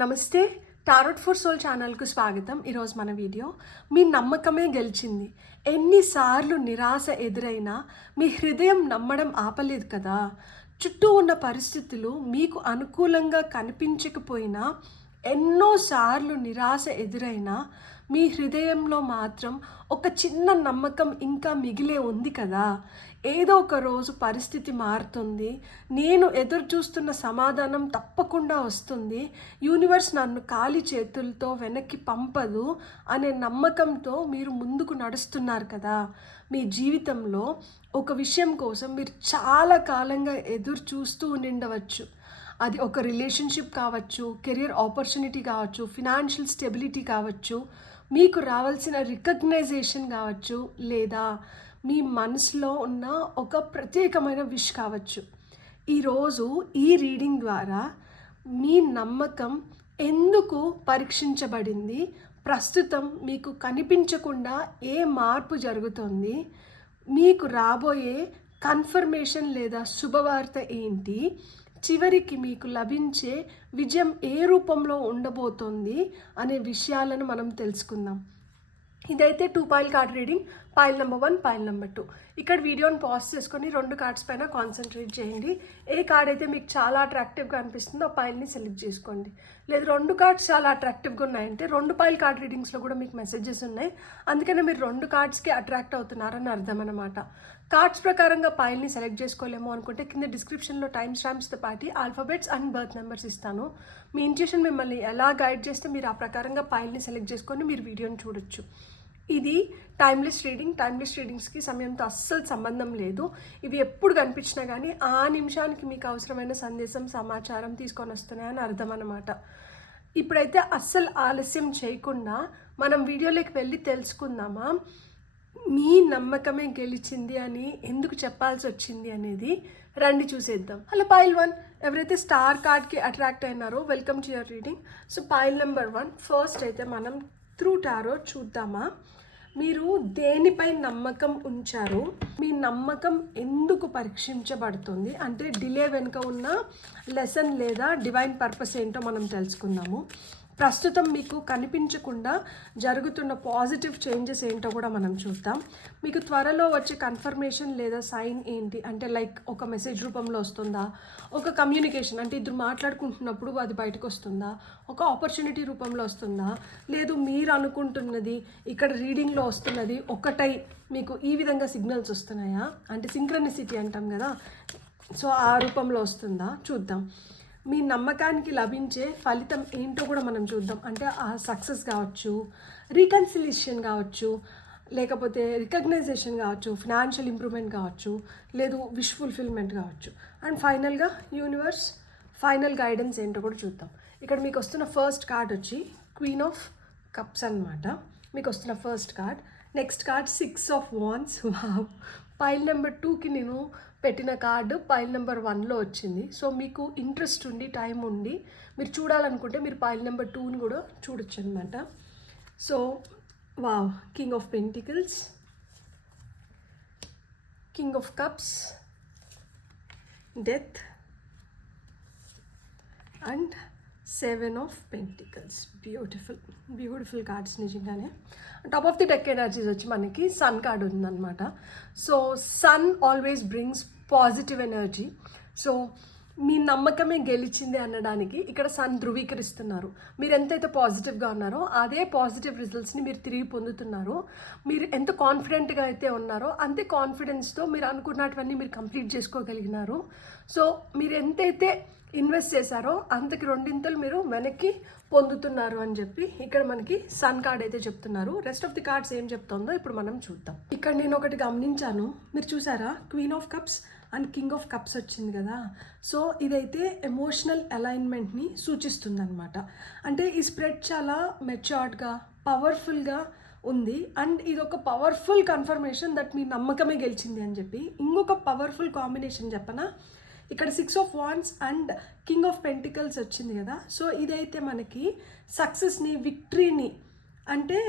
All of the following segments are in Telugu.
నమస్తే, టారోట్ ఫర్ సోల్ ఛానల్కు స్వాగతం. ఈరోజు మన వీడియో మీ నమ్మకమే గెలిచింది. ఎన్నిసార్లు నిరాశ ఎదురైనా మీ హృదయం నమ్మడం ఆపలేదు కదా. చుట్టూ ఉన్న పరిస్థితులు మీకు అనుకూలంగా కనిపించకపోయినా, ఎన్నోసార్లు నిరాశ ఎదురైనా మీ హృదయంలో మాత్రం ఒక చిన్న నమ్మకం ఇంకా మిగిలే ఉంది కదా. ఏదో ఒక రోజు పరిస్థితి మారుతుంది, నేను ఎదురు చూస్తున్న సమాధానం తప్పకుండా వస్తుంది, యూనివర్స్ నన్ను ఖాళీ చేతులతో వెనక్కి పంపదు అనే నమ్మకంతో మీరు ముందుకు నడుస్తున్నారు కదా. మీ జీవితంలో ఒక విషయం కోసం మీరు చాలా కాలంగా ఎదురు చూస్తూ ఉండిండవచ్చు. అది ఒక రిలేషన్షిప్ కావచ్చు, కెరియర్ ఆపర్చునిటీ కావచ్చు, ఫినాన్షియల్ స్టెబిలిటీ కావచ్చు, మీకు రావాల్సిన రికగ్నైజేషన్ కావచ్చు, లేదా మీ మనసులో ఉన్న ఒక ప్రత్యేకమైన విష్ కావచ్చు. ఈరోజు ఈ రీడింగ్ ద్వారా మీ నమ్మకం ఎందుకు పరీక్షించబడింది, ప్రస్తుతం మీకు కనిపించకుండా ఏ మార్పు జరుగుతుంది, మీకు రాబోయే కన్ఫర్మేషన్ లేదా శుభవార్త ఏంటి, చివరికి మీకు లభించే విజయం ఏ రూపంలో ఉండబోతోంది అనే విషయాలను మనం తెలుసుకుందాం. ఇదైతే 2 pile card reading. Pile number 1, pile number 2. ఇక్కడ వీడియోని పాజ్ చేసుకొని 2 కార్డ్స్ పైన కాన్సన్ట్రేట్ చేయండి. ఏ కార్డ్ అయితే మీకు చాలా అట్రాక్టివ్గా అనిపిస్తుందో ఆ పైల్ని సెలెక్ట్ చేసుకోండి. లేదు 2 కార్డ్స్ చాలా అట్రాక్టివ్గా ఉన్నాయంటే 2 పైల్ కార్డ్ రీడింగ్స్లో కూడా మీకు మెసేజెస్ ఉన్నాయి, అందుకనే మీరు 2 కార్డ్స్కి అట్రాక్ట్ అవుతున్నారని అర్థం అన్నమాట. కార్డ్స్ ప్రకారంగా పైల్ని సెలెక్ట్ చేసుకోలేమో అనుకుంటే కింద డిస్క్రిప్షన్లో టైమ్ స్టాంప్స్తో పాటు ఆల్ఫాబెట్స్ అండ్ బర్త్ నెంబర్స్ ఇస్తాను. మీ ఇంట్యూషన్ మిమ్మల్ని ఎలా గైడ్ చేస్తే మీరు ఆ ప్రకారంగా పైల్ని సెలెక్ట్ చేసుకొని మీరు వీడియోని చూడొచ్చు. ఇది టైమ్లెస్ రీడింగ్. టైమ్లెస్ రీడింగ్స్కి సమయంతో అస్సలు సంబంధం లేదు. ఇవి ఎప్పుడు కనిపించినా కానీ ఆ నిమిషానికి మీకు అవసరమైన సందేశం, సమాచారం తీసుకొని వస్తున్నాయని అర్థం అన్నమాట. ఇప్పుడైతే అస్సలు ఆలస్యం చేయకుండా మనం వీడియోలోకి వెళ్ళి తెలుసుకుందామా మీ నమ్మకమే గెలిచింది అని ఎందుకు చెప్పాల్సి వచ్చింది అనేది. రండి చూసేద్దాం. హలో పైల్ 1, ఎవరైతే స్టార్ కార్డ్కి అట్రాక్ట్ అయినారో welcome to your reading. So pile number 1 first అయితే మనం త్రూ టారోట్ చూద్దామా. మీరు దేనిపై నమ్మకం ఉంచారు, మీ నమ్మకం ఎందుకు పరీక్షించబడుతుంది అంటే డిలే వెనుక ఉన్న లెసన్ లేదా డివైన్ పర్పస్ ఏంటో మనం తెలుసుకుందాము. ప్రస్తుతం మీకు కనిపించకుండా జరుగుతున్న పాజిటివ్ చేంజెస్ ఏంటో కూడా మనం చూద్దాం. మీకు త్వరలో వచ్చే కన్ఫర్మేషన్ లేదా సైన్ ఏంటి అంటే లైక్ ఒక మెసేజ్ రూపంలో వస్తుందా, ఒక కమ్యూనికేషన్ అంటే ఇద్దరు మాట్లాడుకుంటున్నప్పుడు అది బయటకు వస్తుందా, ఒక ఆపర్చునిటీ రూపంలో వస్తుందా, లేదు మీరు అనుకుంటున్నది ఇక్కడ రీడింగ్లో వస్తున్నది ఒకటై మీకు ఈ విధంగా సిగ్నల్స్ వస్తున్నాయా అంటే సింక్రనిసిటీ అంటాం కదా, సో ఆ రూపంలో వస్తుందా చూద్దాం. మీ నమ్మకానికి లభించే ఫలితం ఏంటో కూడా మనం చూద్దాం. అంటే ఆ సక్సెస్ కావచ్చు, రీకన్సిలేషన్ కావచ్చు, లేకపోతే రికగ్నైజేషన్ కావచ్చు, ఫినాన్షియల్ ఇంప్రూవ్మెంట్ కావచ్చు, లేదు విష్ ఫుల్ఫిల్మెంట్ కావచ్చు. అండ్ ఫైనల్గా యూనివర్స్ ఫైనల్ గైడెన్స్ ఏంటో కూడా చూద్దాం. ఇక్కడ మీకు వస్తున్న ఫస్ట్ కార్డ్ వచ్చి క్వీన్ ఆఫ్ కప్స్ అన్నమాట. మీకు వస్తున్న first card. Next card 6 of wands. Wow, pile number 2కి నేను పెట్టిన కార్డు పైల్ నెంబర్ 1లో వచ్చింది. సో మీకు ఇంట్రెస్ట్ ఉండి టైం ఉండి మీరు చూడాలనుకుంటే మీరు పైల్ నెంబర్ 2ని కూడా చూడొచ్చు అనమాట. So wow, king of pentacles, king of cups, death and 7 of pentacles. Beautiful cards నిజంగానే. Top of the deck energies వచ్చి మనకి సన్ కార్డ్ ఉందన్నమాట. So sun always brings positive energy. So మీ నమ్మకమే గెలిచింది అనడానికి ఇక్కడ సన్ ధృవీకరిస్తున్నారు. మీరు ఎంతైతే పాజిటివ్గా ఉన్నారో అదే పాజిటివ్ రిజల్ట్స్ని మీరు తిరిగి పొందుతున్నారు. మీరు ఎంత కాన్ఫిడెంట్గా అయితే ఉన్నారో అంతే కాన్ఫిడెన్స్తో మీరు అనుకున్నటువన్నీ మీరు కంప్లీట్ చేసుకోగలిగినారు. సో మీరు ఎంతైతే ఇన్వెస్ట్ చేశారో అంతకి 2 మీరు వెనక్కి పొందుతున్నారు అని చెప్పి ఇక్కడ మనకి సన్ కార్డ్ అయితే చెప్తున్నారు. రెస్ట్ ఆఫ్ ది కార్డ్స్ ఏం చెప్తుందో ఇప్పుడు మనం చూద్దాం. ఇక్కడ నేను ఒకటి గమనించాను, మీరు చూసారా queen of cups and king of cups వచ్చింది కదా. సో ఇదైతే ఎమోషనల్ అలైన్మెంట్ని సూచిస్తుంది అనమాట. అంటే ఈ స్ప్రెడ్ చాలా మెచ్యూర్డ్గా పవర్ఫుల్గా ఉంది. అండ్ ఇది ఒక పవర్ఫుల్ కన్ఫర్మేషన్ దట్ మీ నమ్మకమే గెలిచింది అని చెప్పి. ఇంకొక పవర్ఫుల్ కాంబినేషన్ చెప్పనా, ఇక్కడ 6 of wands and king of pentacles వచ్చింది కదా. సో ఇదైతే మనకి సక్సెస్ని, విక్టరీని, అంటే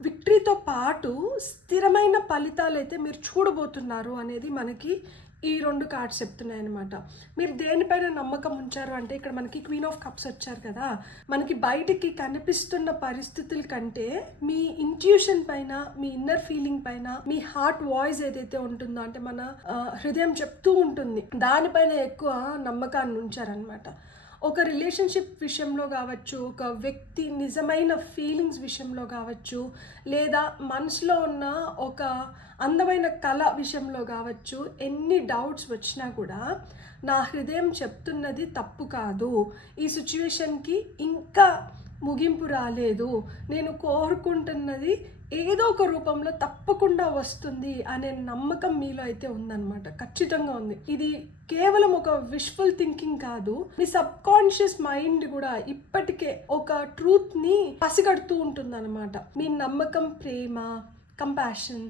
విక్టరీతో పాటు స్థిరమైన ఫలితాలు అయితే మీరు చూడబోతున్నారు అనేది మనకి ఈ 2 కార్డ్స్ చెప్తున్నాయి అనమాట. మీరు దేనిపైన నమ్మకం ఉంచారు అంటే ఇక్కడ మనకి క్వీన్ ఆఫ్ కప్స్ వచ్చారు కదా, మనకి బయటికి కనిపిస్తున్న పరిస్థితుల కంటే మీ ఇంట్యూషన్ పైన, మీ ఇన్నర్ ఫీలింగ్ పైన, మీ హార్ట్ వాయిస్ ఏదైతే ఉంటుందో అంటే మన హృదయం చెప్తూ ఉంటుంది దానిపైన ఎక్కువ నమ్మకాన్ని ఉంచారనమాట. ఒక రిలేషన్షిప్ విషయంలో కావచ్చు, ఒక వ్యక్తి నిజమైన ఫీలింగ్స్ విషయంలో కావచ్చు, లేదా మనసులో ఉన్న ఒక అందమైన కళ విషయంలో కావచ్చు, ఎన్ని డౌట్స్ వచ్చినా కూడా నా హృదయం చెప్తున్నది తప్పు కాదు, ఈ సిచ్యువేషన్కి ఇంకా ముగింపు రాలేదు, నేను కోరుకుంటున్నది ఏదో ఒక రూపంలో తప్పకుండా వస్తుంది అనే నమ్మకం మీలో అయితే ఉందన్నమాట. ఖచ్చితంగా ఉంది. ఇది కేవలం ఒక విష్ఫుల్ థింకింగ్ కాదు, మీ సబ్ కాన్షియస్ మైండ్ కూడా ఇప్పటికే ఒక ట్రూత్ని పసిగడుతూ ఉంటుంది అనమాట. మీ నమ్మకం ప్రేమ, కంపాషన్,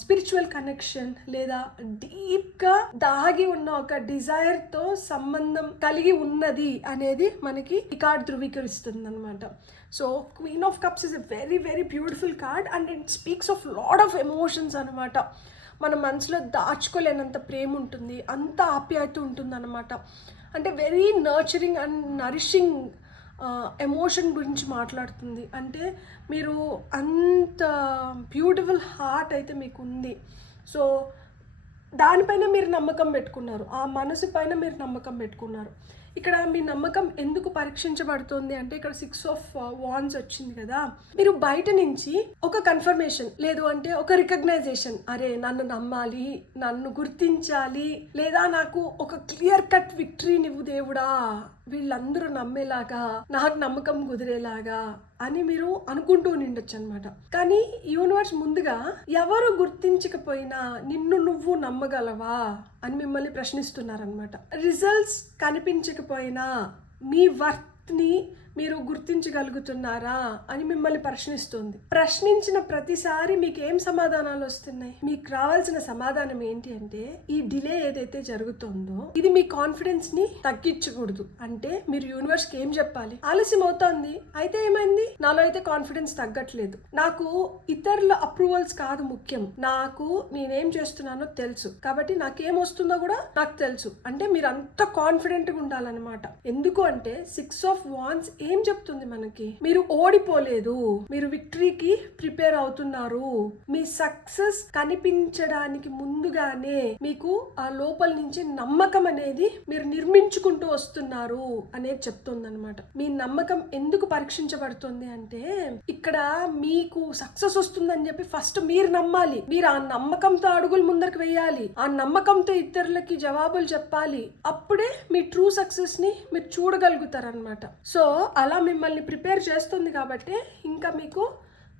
స్పిరిచువల్ కనెక్షన్ లేదా డీప్గా దాగి ఉన్న ఒక డిజైర్తో సంబంధం కలిగి ఉన్నది అనేది మనకి ఈ కార్డ్ ధృవీకరిస్తుంది అనమాట. So queen of cups is a very very beautiful card and it speaks of lot of emotions అనమాట. మన మనసులో దాచుకోలేనంత ప్రేమ ఉంటుంది, అంత ఆప్యాయత ఉంటుంది అనమాట. అంటే very nurturing and nourishing emotion గురించి మాట్లాడుతుంది. అంటే మీరు అంత బ్యూటిఫుల్ హార్ట్ అయితే మీకు ఉంది. సో దానిపైన మీరు నమ్మకం పెట్టుకున్నారు, ఆ మనసు పైన మీరు నమ్మకం పెట్టుకున్నారు. ఇక్కడ మీ నమ్మకం ఎందుకు పరీక్షించబడుతుంది అంటే ఇక్కడ 6 ఆఫ్ వాండ్స్ వచ్చింది కదా, మీరు బయట నుంచి ఒక కన్ఫర్మేషన్ లేదు అంటే ఒక రికగ్నైజేషన్, అరే నన్ను నమ్మాలి, నన్ను గుర్తించాలి, లేదా నాకు ఒక క్లియర్ కట్ విక్టరీ నువ్వు దేవుడా, వీళ్ళందరూ నమ్మేలాగా, నాకు నమ్మకం కుదిరేలాగా అని మీరు అనుకుంటూ నిండొచ్చు అనమాట. కానీ యూనివర్స్ ముందుగా ఎవరు గుర్తించకపోయినా నిన్ను నువ్వు నమ్మగలవా అని మిమ్మల్ని ప్రశ్నిస్తున్నారనమాట. రిజల్ట్స్ కనిపించకపోయినా మీ వర్త్ని మీరు గుర్తించగలుగుతున్నారా అని మిమ్మల్ని ప్రశ్నిస్తుంది. ప్రశ్నించిన ప్రతిసారి మీకు ఏం సమాధానాలు వస్తున్నాయి? మీకు రావాల్సిన సమాధానం ఏంటి అంటే ఈ డిలే ఏదైతే జరుగుతుందో ఇది మీ కాన్ఫిడెన్స్ ని తగ్గించకూడదు. అంటే మీరు యూనివర్స్ కి ఏం చెప్పాలి? ఆలస్యం అవుతోంది, అయితే ఏమైంది? నాలో అయితే కాన్ఫిడెన్స్ తగ్గట్లేదు, నాకు ఇతరుల అప్రూవల్స్ కాదు ముఖ్యం, నాకు నేనేం చేస్తున్నానో తెలుసు, కాబట్టి నాకేం వస్తుందో కూడా నాకు తెలుసు. అంటే మీరు అంత కాన్ఫిడెంట్ గా ఉండాలన్నమాట. ఎందుకు అంటే 6 ఆఫ్ వాండ్స్ ఏం చెప్తుంది మనకి? మీరు ఓడిపోలేదు, మీరు విక్టరీకి ప్రిపేర్ అవుతున్నారు. మీ సక్సెస్ కనిపించడానికి ముందుగానే మీకు ఆ లోపల నుంచి నమ్మకం అనేది మీరు నిర్మించుకుంటూ వస్తున్నారు అనేది చెప్తుంది అనమాట. మీ నమ్మకం ఎందుకు పరీక్షించబడుతుంది అంటే ఇక్కడ మీకు సక్సెస్ వస్తుందని చెప్పి ఫస్ట్ మీరు నమ్మాలి, మీరు ఆ నమ్మకంతో అడుగులు ముందరికి వేయాలి, ఆ నమ్మకంతో ఇతరులకి జవాబులు చెప్పాలి. అప్పుడే మీ ట్రూ సక్సెస్ ని మీరు చూడగలుగుతారనమాట. సో అలా మిమ్మల్ని ప్రిపేర్ చేస్తుంది కాబట్టి ఇంకా మీకు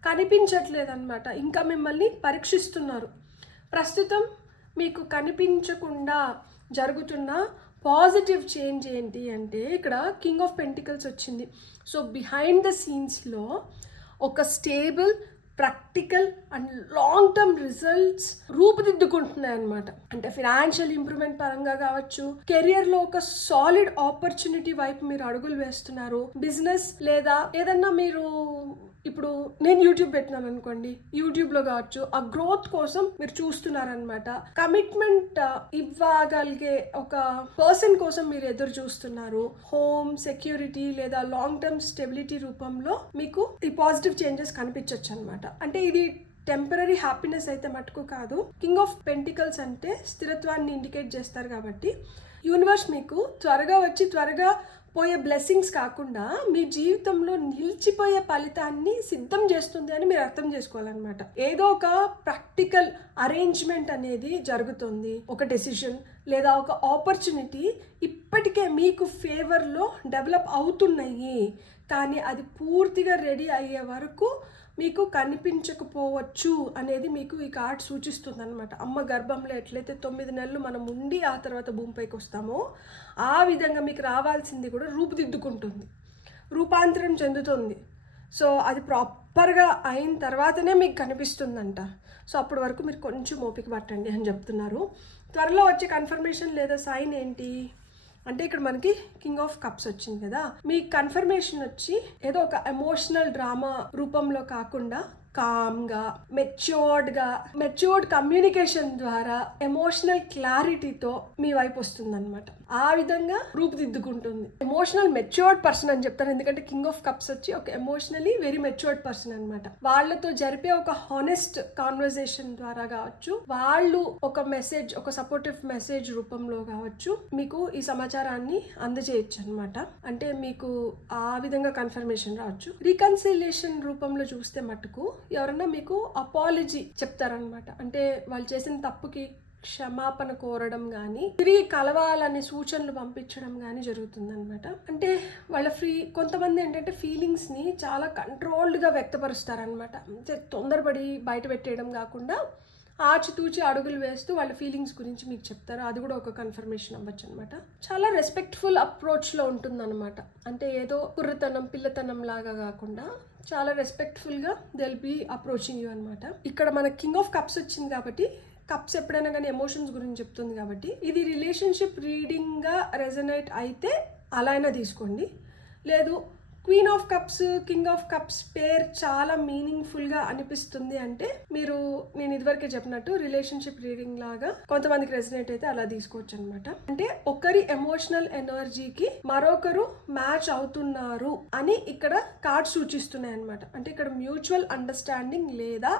కనిపించట్లేదు అనమాట, ఇంకా మిమ్మల్ని పరీక్షిస్తున్నారు. ప్రస్తుతం మీకు కనిపించకుండా జరుగుతున్న పాజిటివ్ చేంజ్ ఏంటి అంటే ఇక్కడ కింగ్ ఆఫ్ పెంటికల్స్ వచ్చింది. సో బిహైండ్ ద సీన్స్లో ఒక stable, practical and long term results రూపుదిద్దుకుంటున్నాయి అనమాట. అంటే ఫినాన్షియల్ ఇంప్రూవ్మెంట్ పరంగా కావచ్చు, కెరియర్లో ఒక సాలిడ్ ఆపర్చునిటీ వైపు మీరు అడుగులు వేస్తున్నారు. బిజినెస్ లేదా ఏదన్నా మీరు ఇప్పుడు నేను యూట్యూబ్ పెట్టినాను అనుకోండి, యూట్యూబ్లో కావచ్చు ఆ గ్రోత్ కోసం మీరు చూస్తున్నారనమాట. కమిట్మెంట్ ఇవ్వగలిగే ఒక పర్సన్ కోసం మీరు ఎదురు చూస్తున్నారు. హోమ్ సెక్యూరిటీ లేదా లాంగ్ టర్మ్ స్టెబిలిటీ రూపంలో మీకు ఈ పాజిటివ్ చేంజెస్ కనిపించవచ్చు అనమాట. అంటే ఇది టెంపరీ హ్యాపీనెస్ అయితే మటుకు కాదు. కింగ్ ఆఫ్ పెంటికల్స్ అంటే స్థిరత్వాన్ని ఇండికేట్ చేస్తారు కాబట్టి యూనివర్స్ మీకు త్వరగా వచ్చి త్వరగా పోయే బ్లెస్సింగ్స్ కాకుండా మీ జీవితంలో నిలిచిపోయే ఫలితాన్ని సిద్ధం చేస్తుంది అని మీరు అర్థం చేసుకోవాలన్నమాట. ఏదో ఒక ప్రాక్టికల్ అరేంజ్మెంట్ అనేది జరుగుతుంది, ఒక డెసిషన్ లేదా ఒక ఆపర్చునిటీ ఇప్పటికే మీకు ఫేవర్లో డెవలప్ అవుతున్నాయి, కానీ అది పూర్తిగా రెడీ అయ్యే వరకు మీకు కనిపించకపోవచ్చు అనేది మీకు ఈ కార్డ్ సూచిస్తుంది అనమాట. అమ్మ గర్భంలో ఎట్లయితే 9 నెలలు మనం ఉండి ఆ తర్వాత భూమిపైకి వస్తామో ఆ విధంగా మీకు రావాల్సింది కూడా రూపుదిద్దుకుంటుంది, రూపాంతరం చెందుతుంది. సో అది ప్రాపర్గా అయిన తర్వాతనే మీకు కనిపిస్తుందంట. సో అప్పటి వరకు మీరు కొంచెం ఓపిక పట్టండి అని చెప్తున్నారు. త్వరలో వచ్చే కన్ఫర్మేషన్ లేదా సైన్ ఏంటి అంటే ఇక్కడ మనకి కింగ్ ఆఫ్ కప్స్ వచ్చింది కదా, మీ కన్ఫర్మేషన్ వచ్చి ఏదో ఒక ఎమోషనల్ డ్రామా రూపంలో కాకుండా కామ్గా, మెచ్యూర్డ్ కమ్యూనికేషన్ ద్వారా ఎమోషనల్ క్లారిటీతో మీ వైపు వస్తుందన్నమాట. ఆ విధంగా రూపుదిద్దుకుంటుంది. ఎమోషనల్ మెచ్యూర్డ్ పర్సన్ అని చెప్తాను, ఎందుకంటే కింగ్ ఆఫ్ కప్స్ వచ్చి ఒక ఎమోషనలీ వెరీ మెచ్యూర్డ్ పర్సన్ అనమాట. వాళ్ళతో జరిపే ఒక హానెస్ట్ కాన్వర్సేషన్ ద్వారా కావచ్చు, వాళ్ళు ఒక సపోర్టివ్ మెసేజ్ రూపంలో కావచ్చు మీకు ఈ సమాచారాన్ని అందజేయచ్చు అనమాట. అంటే మీకు ఆ విధంగా కన్ఫర్మేషన్ రావచ్చు. రీకన్సిలేషన్ రూపంలో చూస్తే మటుకు ఎవరన్నా మీకు అపాలజీ చెప్తారనమాట. అంటే వాళ్ళు చేసిన తప్పుకి క్షమాపణ కోరడం కానీ, తిరిగి కలవాలనే సూచనలు పంపించడం కానీ జరుగుతుందన్నమాట. అంటే వాళ్ళ కొంతమంది ఏంటంటే ఫీలింగ్స్ని చాలా కంట్రోల్డ్గా వ్యక్తపరుస్తారనమాట. అంటే తొందరపడి బయట పెట్టేయడం కాకుండా ఆచితూచి అడుగులు వేస్తూ వాళ్ళ ఫీలింగ్స్ గురించి మీకు చెప్తారు. అది కూడా ఒక కన్ఫర్మేషన్ అవ్వచ్చు అనమాట. చాలా రెస్పెక్ట్ఫుల్ అప్రోచ్లో ఉంటుందన్నమాట. అంటే ఏదో కుర్రతనం పిల్లతనం లాగా కాకుండా చాలా రెస్పెక్ట్ఫుల్గా దిల్ బీ అప్రోచింగ్ యూ అనమాట. ఇక్కడ మన కింగ్ ఆఫ్ కప్స్ వచ్చింది కాబట్టి, కప్స్ ఎప్పుడైనా కానీ ఎమోషన్స్ గురించి చెప్తుంది కాబట్టి, ఇది రిలేషన్షిప్ రీడింగ్గా రెజనేట్ అయితే అలా అయినా తీసుకోండి. లేదు queen of cups king of cups pair చాలా మీనింగ్ఫుల్గా అనిపిస్తుంది అంటే నేను ఇదివరకే చెప్పినట్టు రిలేషన్షిప్ రీడింగ్ లాగా కొంతమందికి రెజనేట్ అయితే అలా తీసుకోవచ్చు అనమాట. అంటే ఒకరి ఎమోషనల్ ఎనర్జీకి మరొకరు మ్యాచ్ అవుతున్నారు అని ఇక్కడ కార్డ్స్ సూచిస్తున్నాయి అనమాట. అంటే ఇక్కడ మ్యూచువల్ అండర్స్టాండింగ్ లేదా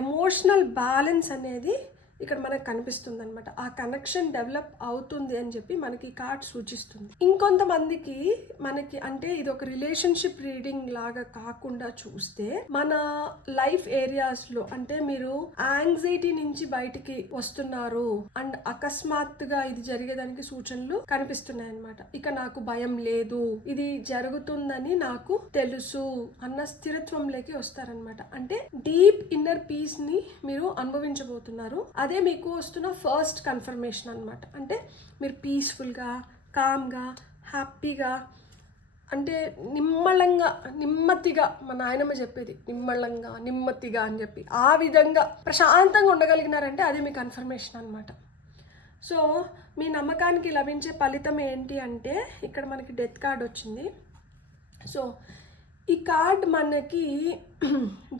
ఎమోషనల్ బ్యాలెన్స్ అనేది ఇక్కడ మనకు కనిపిస్తుంది అనమాట. ఆ కనెక్షన్ డెవలప్ అవుతుంది అని చెప్పి మనకి కార్డ్ సూచిస్తుంది. ఇంకొంతమందికి మనకి అంటే ఇది ఒక రిలేషన్షిప్ రీడింగ్ లాగా కాకుండా చూస్తే మన లైఫ్ ఏరియాస్లో అంటే మీరు యాంగ్జైటీ నుంచి బయటికి వస్తున్నారు అండ్ అకస్మాత్తుగా ఇది జరిగేదానికి సూచనలు కనిపిస్తున్నాయి అనమాట. ఇక నాకు భయం లేదు, ఇది జరుగుతుందని నాకు తెలుసు అన్న స్థిరత్వంలోకి వస్తారనమాట. అంటే డీప్ ఇన్నర్ పీస్ ని మీరు అనుభవించబోతున్నారు. అదే మీకు వస్తున్న ఫస్ట్ కన్ఫర్మేషన్ అనమాట. అంటే మీరు పీస్ఫుల్గా, కామ్గా, హ్యాపీగా, అంటే నెమ్మదిగా మా నాయనమ్మ చెప్పేది నెమ్మదిగా అని చెప్పి ఆ విధంగా ప్రశాంతంగా ఉండగలిగినారంటే అది మీ కన్ఫర్మేషన్ అనమాట. సో మీ నమ్మకానికి లభించే ఫలితం ఏంటి అంటే ఇక్కడ మనకి డెత్ కార్డ్ వచ్చింది. సో ఈ కార్డ్ మనకి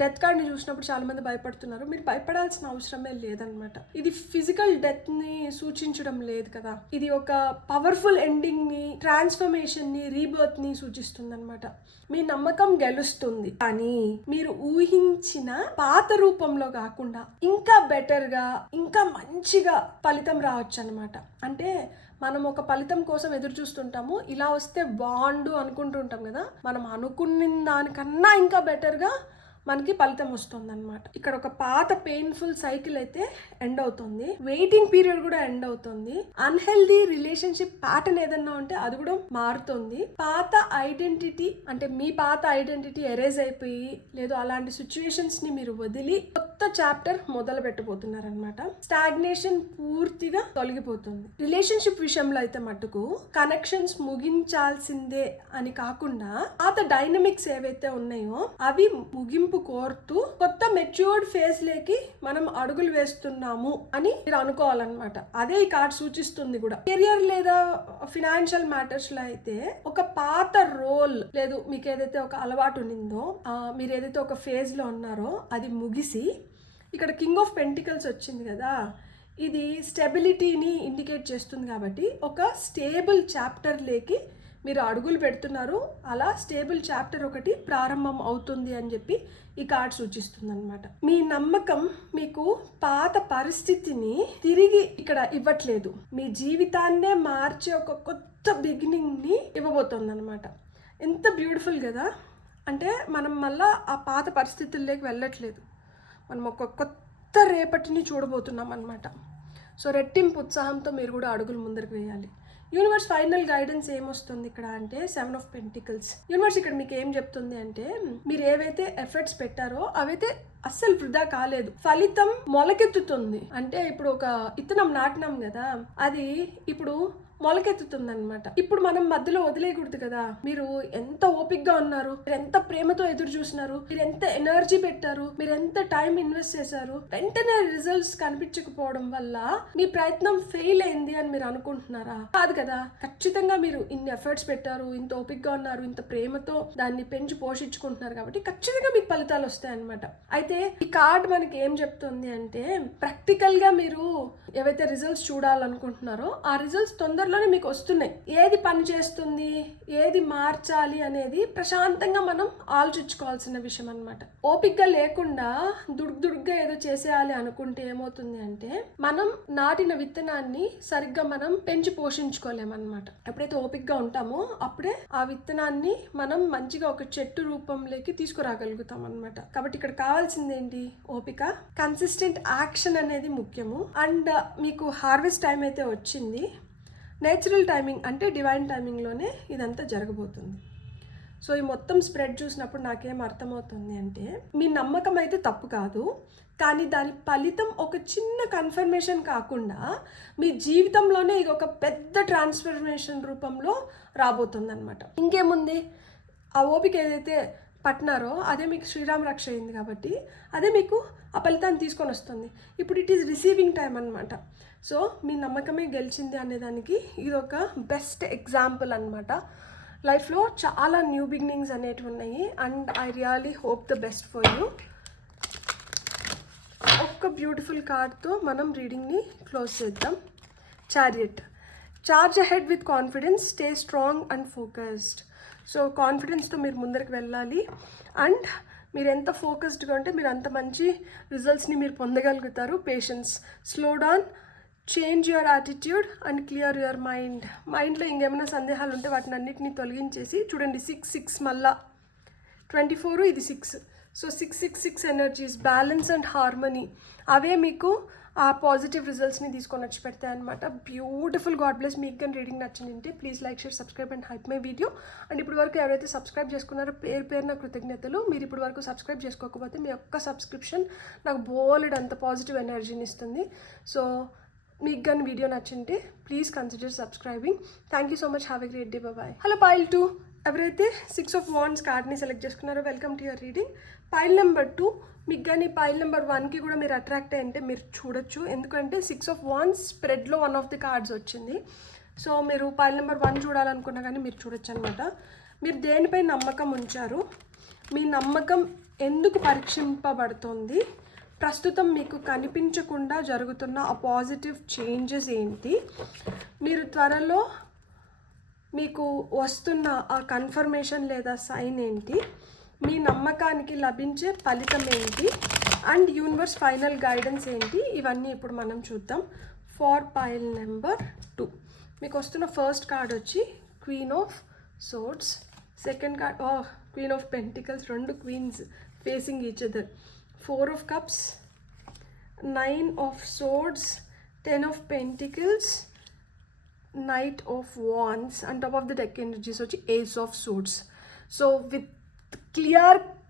డెత్ కార్డ్ని చూసినప్పుడు చాలామంది భయపడుతున్నారు. మీరు భయపడాల్సిన అవసరమే లేదనమాట. ఇది ఫిజికల్ డెత్ని సూచించడం లేదు కదా, ఇది ఒక పవర్ఫుల్ ఎండింగ్ని, ట్రాన్స్ఫర్మేషన్ని, రీబర్త్ని సూచిస్తుంది అనమాట. మీ నమ్మకం గెలుస్తుంది, కానీ మీరు ఊహించిన పాత రూపంలో కాకుండా ఇంకా బెటర్గా, ఇంకా మంచిగా ఫలితం రావచ్చు అనమాట. అంటే మనం ఒక ఫలితం కోసం ఎదురు చూస్తుంటాము, ఇలా వస్తే బాగుండు అనుకుంటుంటాం కదా, మనం అనుకున్న దానికన్నా ఇంకా బెటర్గా మనకి ఫలితం వస్తుంది అనమాట. ఇక్కడ ఒక పాత పెయిన్ఫుల్ సైకిల్ అయితే ఎండ్ అవుతుంది, వెయిటింగ్ పీరియడ్ కూడా ఎండ్ అవుతుంది, అన్హెల్దీ రిలేషన్షిప్ ప్యాటర్న్ ఏదన్నా ఉంటే అది కూడా మారుతుంది. పాత ఐడెంటిటీ అంటే మీ పాత ఐడెంటిటీ ఎరేజ్ అయిపోయి లేదు అలాంటి సిచ్యువేషన్స్ ని మీరు వదిలి కొత్త చాప్టర్ మొదలు పెట్టబోతున్నారు అనమాట. స్టాగ్నేషన్ పూర్తిగా తొలగిపోతుంది. రిలేషన్షిప్ విషయంలో అయితే మటుకు కనెక్షన్స్ ముగించాల్సిందే అని కాకుండా పాత డైనమిక్స్ ఏవైతే ఉన్నాయో అవి ముగింపు కోరుతూ కొత్త మెచ్యూర్డ్ ఫేజ్ లేకి మనం అడుగులు వేస్తున్నాము అని మీరు అనుకోవాలన్నమాట. అదే ఈ కార్డ్ సూచిస్తుంది కూడా. కెరియర్ లేదా ఫినాన్షియల్ మ్యాటర్స్ లో అయితే ఒక పాత రోల్ లేదు, మీకు ఏదైతే ఒక అలవాటు ఉన్నిందో, మీరు ఏదైతే ఒక ఫేజ్ లో ఉన్నారో అది ముగిసి ఇక్కడ కింగ్ ఆఫ్ పెంటికల్స్ వచ్చింది కదా, ఇది స్టెబిలిటీని ఇండికేట్ చేస్తుంది. కాబట్టి ఒక స్టేబుల్ చాప్టర్ లేకి మీరు అడుగులు పెడుతున్నారు, అలా స్టేబుల్ చాప్టర్ ఒకటి ప్రారంభం అవుతుంది అని చెప్పి ఈ కార్డ్ సూచిస్తుంది అనమాట. మీ నమ్మకం మీకు పాత పరిస్థితిని తిరిగి ఇక్కడ ఇవ్వట్లేదు, మీ జీవితాన్నే మార్చే ఒక కొత్త బిగినింగ్ని ఇవ్వబోతుంది అనమాట. ఎంత బ్యూటిఫుల్ కదా. అంటే మనం మళ్ళా ఆ పాత పరిస్థితుల్లోకి వెళ్ళట్లేదు, మనం ఒక కొత్త రేపటిని చూడబోతున్నాం అనమాట. సో రెట్టింపు ఉత్సాహంతో మీరు కూడా అడుగులు ముందరికి వేయాలి. యూనివర్స్ ఫైనల్ గైడెన్స్ ఏమొస్తుంది ఇక్కడ అంటే 7 ఆఫ్ పెంటికల్స్. యూనివర్స్ ఇక్కడ మీకు ఏం చెప్తుంది అంటే మీరు ఏవైతే ఎఫర్ట్స్ పెట్టారో అవైతే అస్సలు వృధా కాలేదు, ఫలితం మొలకెత్తుతుంది. అంటే ఇప్పుడు ఒక ఇత్తనం నాటినాం కదా, అది ఇప్పుడు మొలకెత్తుతుందన్నమాట. ఇప్పుడు మనం మధ్యలో వదిలేయకూడదు కదా. మీరు ఎంత ఓపిక్గా ఉన్నారు, మీరు ఎంత ప్రేమతో ఎదురు చూసినారు, మీరు ఎంత ఎనర్జీ పెట్టారు, మీరు ఎంత టైం ఇన్వెస్ట్ చేశారు, వెంటనే రిజల్ట్స్ కనిపించకపోవడం వల్ల మీ ప్రయత్నం ఫెయిల్ అయింది అని మీరు అనుకుంటున్నారా? కాదు కదా. ఖచ్చితంగా మీరు ఇన్ని ఎఫర్ట్స్ పెట్టారు, ఇంత ఓపిక్గా ఉన్నారు, ఇంత ప్రేమతో దాన్ని పెంచి పోషించుకుంటున్నారు కాబట్టి ఖచ్చితంగా మీకు ఫలితాలు వస్తాయి అన్నమాట. అయితే ఈ కార్డ్ మనకి ఏం చెప్తుంది అంటే, ప్రాక్టికల్ గా మీరు ఏవైతే రిజల్ట్స్ చూడాలనుకుంటున్నారో ఆ రిజల్ట్స్ తొందరలోనే మీకు వస్తున్నాయి. ఏది పని చేస్తుంది, ఏది మార్చాలి అనేది ప్రశాంతంగా మనం ఆలోచించుకోవాల్సిన విషయం అన్నమాట. ఓపికగా లేకుండా దుడుగ్గా ఏదో చేసేయాలి అనుకుంటే ఏమవుతుంది అంటే, మనం నాటిన విత్తనాన్ని సరిగ్గా మనం పెంచి పోషించుకోలేమన్నమాట. ఎప్పుడైతే ఓపికగా ఉంటామో అప్పుడే ఆ విత్తనాన్ని మనం మంచిగా ఒక చెట్టు రూపంలోకి తీసుకురాగలుగుతాం అన్నమాట. కాబట్టి ఇక్కడ కావాల్సింది ఏంటి? ఓపిక, కన్సిస్టెంట్ యాక్షన్ అనేది ముఖ్యము. అండ్ మీకు హార్వెస్ట్ టైం అయితే వచ్చింది. నేచురల్ టైమింగ్ అంటే డివైన్ టైమింగ్లోనే ఇదంతా జరగబోతుంది. సో ఈ మొత్తం స్ప్రెడ్ చూసినప్పుడు నాకేం అర్థమవుతుంది అంటే, మీ నమ్మకం అయితే తప్పు కాదు, కానీ దాని ఫలితం ఒక చిన్న కన్ఫర్మేషన్ కాకుండా మీ జీవితంలోనే ఇది ఒక పెద్ద ట్రాన్స్ఫర్మేషన్ రూపంలో రాబోతుంది అనమాట. ఇంకేముంది, ఆ ఓపిక ఏదైతే పట్టినారో అదే మీకు శ్రీరామ రక్ష అయింది కాబట్టి అదే మీకు ఆ ఫలితాన్ని తీసుకొని వస్తుంది. ఇప్పుడు ఇట్ ఈస్ రిసీవింగ్ టైం అనమాట. సో మీ నమ్మకమే గెలిచింది అనేదానికి ఇది ఒక బెస్ట్ ఎగ్జాంపుల్ అనమాట. లైఫ్లో చాలా న్యూ బిగినింగ్స్ అనేటివి ఉన్నాయి. And I really hope the best for you. ఒక్క బ్యూటిఫుల్ కార్డ్తో మనం రీడింగ్ని క్లోజ్ చేద్దాం. Chariot. Charge ahead with confidence, stay strong and focused. So కాన్ఫిడెన్స్తో మీరు ముందరికి వెళ్ళాలి. అండ్ మీరు ఎంత ఫోకస్డ్గా ఉంటే మీరు అంత మంచి రిజల్ట్స్ని మీరు పొందగలుగుతారు. Patience, slow down, change your attitude and clear your mind. మైండ్లో ఇంకేమైనా సందేహాలు ఉంటే వాటిని అన్నిటిని తొలగించేసి చూడండి. 6 మళ్ళా 24, ఇది 6. So 6 energies, balance and harmony, అవే మీకు ఆ పాజిటివ్ రిజల్ట్స్ని తీసుకొని వచ్చి పెడతాయి అనమాట. బ్యూటిఫుల్. God bless. మీకు కానీ రీడింగ్ నచ్చిందంటే please like, share, subscribe and hype my video. And ఇప్పుడు వరకు ఎవరైతే సబ్స్క్రైబ్ చేసుకున్నారో పేరున కృతజ్ఞతలు. మీరు ఇప్పుడు వరకు సబ్స్క్రైబ్ చేసుకోకపోతే మీ ఒక్క సబ్స్క్రిప్షన్ నాకు బోలెడ్ అంత పాజిటివ్ ఎనర్జీని ఇస్తుంది. సో మీకు కానీ వీడియో నచ్చింటే please consider subscribing. Thank you so much. Have a great day. Bye. Hello pile 2. ఎవరైతే 6 of Wands కార్డ్ని సెలెక్ట్ చేసుకున్నారో welcome to your reading. Pile number 2 మీకు కానీ పైల్ నెంబర్ 1కి కూడా మీరు అట్రాక్ట్ అయ్యింటే మీరు చూడొచ్చు. ఎందుకంటే 6 of Wands స్ప్రెడ్లో వన్ ఆఫ్ ది కార్డ్స్ వచ్చింది. సో మీరు పైల్ నెంబర్ 1 చూడాలనుకున్నా కానీ మీరు చూడొచ్చు అనమాట. మీరు దేనిపై నమ్మకం ఉంచారు, మీ నమ్మకం ఎందుకు పరీక్షింపబడుతుంది, ప్రస్తుతం మీకు కనిపించకుండా జరుగుతున్న ఆ పాజిటివ్ చేంజెస్ ఏంటి, మీరు త్వరలో మీకు వస్తున్న ఆ కన్ఫర్మేషన్ లేదా సైన్ ఏంటి, మీ నమ్మకానికి లభించే ఫలితం ఏంటి, అండ్ యూనివర్స్ ఫైనల్ గైడెన్స్ ఏంటి, ఇవన్నీ ఇప్పుడు మనం చూద్దాం. ఫార్ పైల్ నెంబర్ 2 మీకు వస్తున్న ఫస్ట్ కార్డ్ వచ్చి queen of swords. Second card queen of pentacles, 2 queens facing each other. 4 of cups, 9 of swords, 10 of pentacles, Knight of Wands, on top of the deck energies వచ్చి Ace of Swords. So with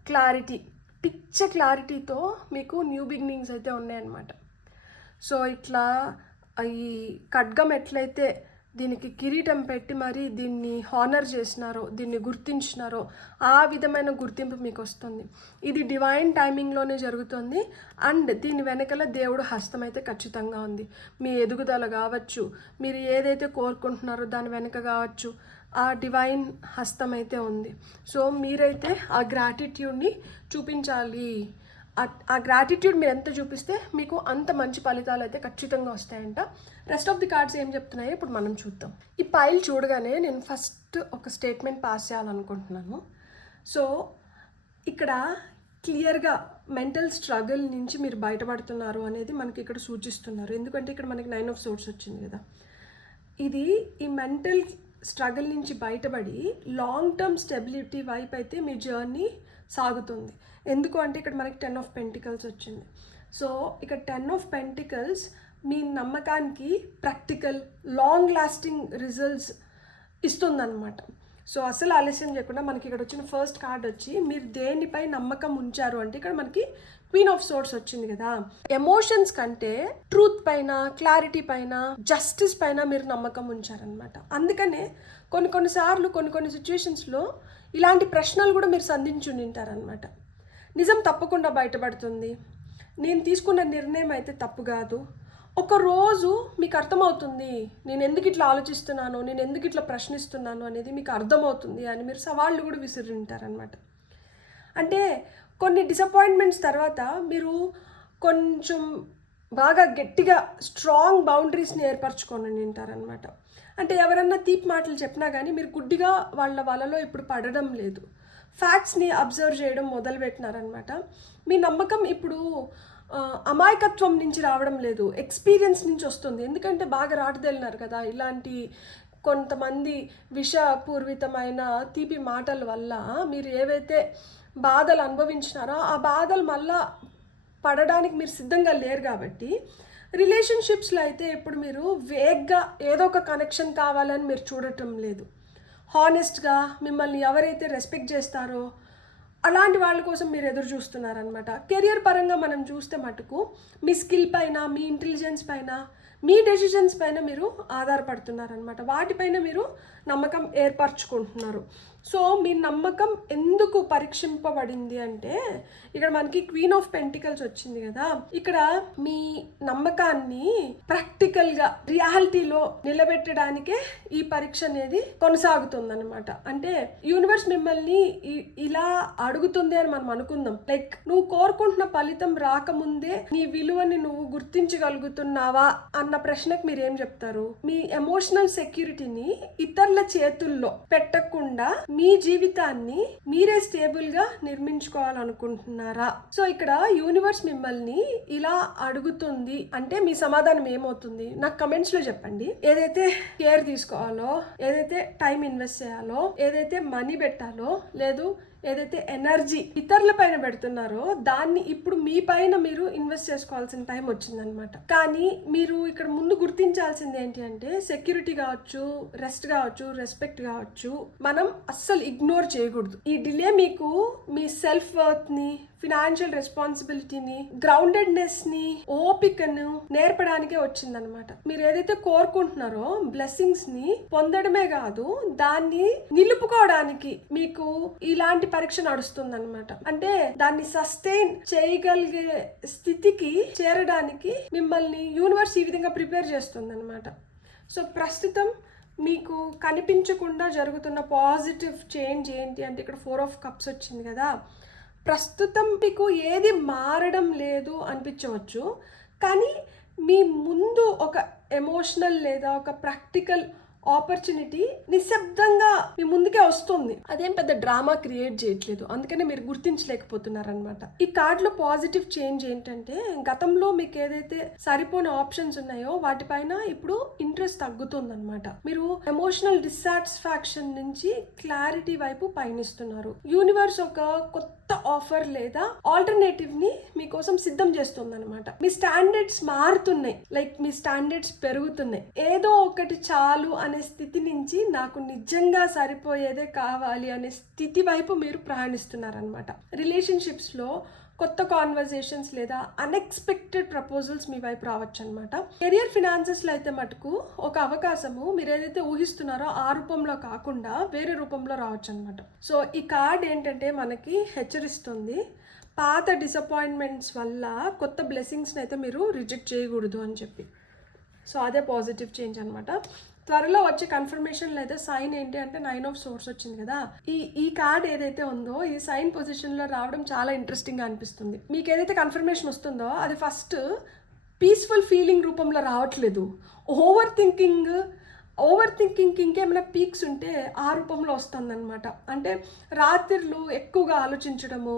clarity, పిచ్చ క్లారిటీతో మీకు న్యూ బిగినింగ్స్ అయితే ఉన్నాయన్నమాట. సో ఇట్లా ఈ ఖడ్గం ఎట్లయితే దీనికి కిరీటం పెట్టి మరి దీన్ని హానర్ చేసినారో, దీన్ని గుర్తించినారో, ఆ విధమైన గుర్తింపు మీకు వస్తుంది. ఇది డివైన్ టైమింగ్లోనే జరుగుతుంది. అండ్ దీని వెనకల దేవుడు హస్తం అయితే ఖచ్చితంగా ఉంది. మీ ఎదుగుదల కావచ్చు, మీరు ఏదైతే కోరుకుంటున్నారో దాని వెనక కావచ్చు, ఆ డివైన్ హస్తం అయితే ఉంది. సో మీరైతే ఆ గ్రాటిట్యూడ్ని చూపించాలి. ఆ గ్రాటిట్యూడ్ మీరు ఎంత చూపిస్తే మీకు అంత మంచి ఫలితాలు అయితే ఖచ్చితంగా వస్తాయంట. రెస్ట్ ఆఫ్ ది కార్డ్స్ ఏం చెప్తున్నాయో ఇప్పుడు మనం చూద్దాం. ఈ పైల్ చూడగానే నేను ఫస్ట్ ఒక స్టేట్మెంట్ పాస్ చేయాలనుకుంటున్నాను. సో ఇక్కడ క్లియర్గా మెంటల్ స్ట్రగుల్ నుంచి మీరు బయటపడుతున్నారు అనేది మనకి ఇక్కడ సూచిస్తున్నారు. ఎందుకంటే ఇక్కడ మనకి 9 of Swords వచ్చింది కదా. ఇది ఈ మెంటల్ స్ట్రగుల్ నుంచి బయటపడి లాంగ్ టర్మ్ స్టెబిలిటీ వైపు అయితే మీ జర్నీ సాగుతుంది. ఎందుకు అంటే ఇక్కడ మనకి 10 of Pentacles వచ్చింది. సో ఇక్కడ 10 of Pentacles మీ నమ్మకానికి ప్రాక్టికల్ లాంగ్ లాస్టింగ్ రిజల్ట్స్ ఇస్తుందన్నమాట. సో అసలు ఆలస్యం చేయకుండా మనకి ఇక్కడ వచ్చిన ఫస్ట్ కార్డ్ వచ్చి మీరు దేనిపై నమ్మకం ఉంచారు అంటే ఇక్కడ మనకి క్వీన్ ఆఫ్ సోర్స్ వచ్చింది కదా. ఎమోషన్స్ కంటే ట్రూత్ పైన, క్లారిటీ పైన, జస్టిస్ పైన మీరు నమ్మకం ఉంచారనమాట. అందుకనే కొన్నిసార్లు కొన్ని సిచ్యువేషన్స్లో ఇలాంటి ప్రశ్నలు కూడా మీరు సంధించి ఉంటారనమాట. నిజం తప్పకుండా బయటపడుతుంది, నేను తీసుకున్న నిర్ణయం అయితే తప్పు కాదు, ఒకరోజు మీకు అర్థమవుతుంది నేను ఎందుకు ఇట్లా ఆలోచిస్తున్నాను, నేను ఎందుకు ఇట్లా ప్రశ్నిస్తున్నాను అనేది మీకు అర్థమవుతుంది అని మీరు సవాళ్ళు కూడా విసిరి ఉంటారనమాట. అంటే కొన్ని డిసప్పాయింట్మెంట్స్ తర్వాత మీరు కొంచెం బాగా గట్టిగా స్ట్రాంగ్ బౌండరీస్ని ఏర్పరచుకొని ఉంటారనమాట. అంటే ఎవరన్నా తీపి మాటలు చెప్పినా కానీ మీరు గుడ్డిగా వాళ్ళలో ఇప్పుడు పడడం లేదు, ఫ్యాక్ట్స్ని అబ్జర్వ్ చేయడం మొదలుపెట్టినారనమాట. మీ నమ్మకం ఇప్పుడు అమాయకత్వం నుంచి రావడం లేదు, ఎక్స్పీరియన్స్ నుంచి వస్తుంది. ఎందుకంటే బాగా రాటుదేలినారు కదా ఇలాంటి కొంతమంది విషపూర్వితమైన తీపి మాటల వల్ల. మీరు ఏవైతే బాధలు అనుభవించినారో ఆ బాధలు మళ్ళా పడడానికి మీరు సిద్ధంగా లేరు కాబట్టి రిలేషన్షిప్స్లో అయితే ఇప్పుడు మీరు వేగ్గా ఏదో ఒక కనెక్షన్ కావాలని మీరు చూడటం లేదు. హానెస్ట్గా మిమ్మల్ని ఎవరైతే రెస్పెక్ట్ చేస్తారో అలాంటి వాళ్ళ కోసం మీరు ఎదురు చూస్తున్నారనమాట. కెరియర్ పరంగా మనం చూస్తే మటుకు మీ స్కిల్ పైన, మీ ఇంటెలిజెన్స్ పైన, మీ డెసిషన్స్ పైన మీరు ఆధారపడుతున్నారనమాట. వాటిపైన మీరు నమ్మకం ఏర్పరచుకుంటున్నారు. సో మీ నమ్మకం ఎందుకు పరీక్షింపబడింది అంటే ఇక్కడ మనకి క్వీన్ ఆఫ్ పెంటికల్స్ వచ్చింది కదా. ఇక్కడ మీ నమ్మకాన్ని ప్రాక్టికల్గా రియాలిటీలో నిలబెట్టడానికే ఈ పరీక్ష అనేది కొనసాగుతుందన్నమాట. అంటే యూనివర్స్ మిమ్మల్ని ఇలా అడుగుతుంది అని మనం అనుకుందాం. లైక్ నువ్వు కోరుకుంటున్న ఫలితం రాకముందే నీ విలువని నువ్వు గుర్తించగలుగుతున్నావా అన్న ప్రశ్నకు మీరు ఏం చెప్తారు? మీ ఎమోషనల్ సెక్యూరిటీని ఇతరుల చేతుల్లో పెట్టకుండా మీ జీవితాన్ని మీరే స్టేబుల్ గా నిర్మించుకోవాలనుకుంటున్నారా? సో ఇక్కడ యూనివర్స్ మిమ్మల్ని ఇలా అడుగుతుంది అంటే మీ సమాధానం ఏమవుతుంది నాకు కమెంట్స్ లో చెప్పండి. ఏదైతే కేర్ తీసుకోవాలో, ఏదైతే టైం ఇన్వెస్ట్ చేయాలో, ఏదైతే మనీ పెట్టాలో, లేదు ఏదైతే ఎనర్జీ ఇతరుల పైన పెడుతున్నారో దాన్ని ఇప్పుడు మీ పైన మీరు ఇన్వెస్ట్ చేసుకోవాల్సిన టైం వచ్చిందనమాట. కానీ మీరు ఇక్కడ ముందు గుర్తించాల్సింది ఏంటి అంటే సెక్యూరిటీ కావచ్చు, రెస్ట్ కావచ్చు, రెస్పెక్ట్ కావచ్చు, మనం అస్సలు ఇగ్నోర్ చేయకూడదు. ఈ డిలే మీకు మీ సెల్ఫ్ వర్త్ ని, ఫినాన్షియల్ రెస్పాన్సిబిలిటీని, గ్రౌండెడ్నెస్ ని, ఓపికను నేర్పడానికే వచ్చిందనమాట. మీరు ఏదైతే కోరుకుంటున్నారో బ్లెస్సింగ్స్ ని పొందడమే కాదు, దాన్ని నిలుపుకోవడానికి మీకు ఇలాంటి పరీక్ష నడుస్తుందన్నమాట. అంటే దాన్ని సస్టైన్ చేయగలిగే స్థితికి చేరడానికి మిమ్మల్ని యూనివర్స్ ఈ విధంగా ప్రిపేర్ చేస్తుందన్నమాట. సో ప్రస్తుతం మీకు కనిపించకుండా జరుగుతున్న పాజిటివ్ చేంజ్ ఏంటి అంటే ఇక్కడ 4 ఆఫ్ కప్స్ వచ్చింది కదా. ప్రస్తుతం మీకు ఏది మారడం లేదు అనిపించవచ్చు, కానీ మీ ముందు ఒక ఎమోషనల్ లేదా ఒక ప్రాక్టికల్ ఆపర్చునిటీ నిశ్శబ్దంగా మీ ముందుకే వస్తుంది. అదేం పెద్ద డ్రామా క్రియేట్ చేయట్లేదు, అందుకనే మీరు గుర్తించలేకపోతున్నారనమాట. ఈ కార్డులో పాజిటివ్ చేంజ్ ఏంటంటే గతంలో మీకు ఏదైతే సరిపోని ఆప్షన్స్ ఉన్నాయో వాటిపైన ఇప్పుడు ఇంట్రెస్ట్ తగ్గుతుందన్నమాట. మీరు ఎమోషనల్ డిస్సాటిస్ఫాక్షన్ నుంచి క్లారిటీ వైపు పయనిస్తున్నారు. యూనివర్స్ ఒక కొత్త ఆఫర్ లేదా ఆల్టర్నేటివ్ ని మీకోసం సిద్ధం చేస్తుందన్నమాట. మీ స్టాండర్డ్స్ మారుతున్నాయి, లైక్ మీ స్టాండర్డ్స్ పెరుగుతున్నాయి. ఏదో ఒకటి చాలు అనే స్థితి నుంచి నాకు నిజంగా సరిపోయేదే కావాలి అనే స్థితి వైపు మీరు ప్రయాణిస్తున్నారనమాట. రిలేషన్షిప్స్ లో కొత్త కాన్వర్జేషన్స్ లేదా అన్ఎక్స్పెక్టెడ్ ప్రపోజల్స్ మీ వైపు రావచ్చు అనమాట. కెరియర్ ఫినాన్సెస్లో అయితే మటుకు ఒక అవకాశము మీరు ఏదైతే ఊహిస్తున్నారో ఆ రూపంలో కాకుండా వేరే రూపంలో రావచ్చు అనమాట. సో ఈ కార్డ్ ఏంటంటే మనకి హెచ్చరిస్తుంది, పాత డిసప్పాయింట్మెంట్స్ వల్ల కొత్త బ్లెస్సింగ్స్ని అయితే మీరు రిజెక్ట్ చేయకూడదు అని చెప్పి. సో అదే పాజిటివ్ చేంజ్ అనమాట. త్వరలో వచ్చే కన్ఫర్మేషన్ లేదా సైన్ ఏంటి అంటే 9 ఆఫ్ సోర్స్ వచ్చింది కదా. ఈ కార్డ్ ఏదైతే ఉందో ఈ సైన్ పొజిషన్లో రావడం చాలా ఇంట్రెస్టింగ్గా అనిపిస్తుంది. మీకు ఏదైతే కన్ఫర్మేషన్ వస్తుందో అది ఫస్ట్ పీస్ఫుల్ ఫీలింగ్ రూపంలో రావట్లేదు. ఓవర్ థింకింగ్ ఇంకేమైనా పీక్స్ ఉంటే ఆ రూపంలో వస్తుందన్నమాట. అంటే రాత్రులు ఎక్కువగా ఆలోచించడము,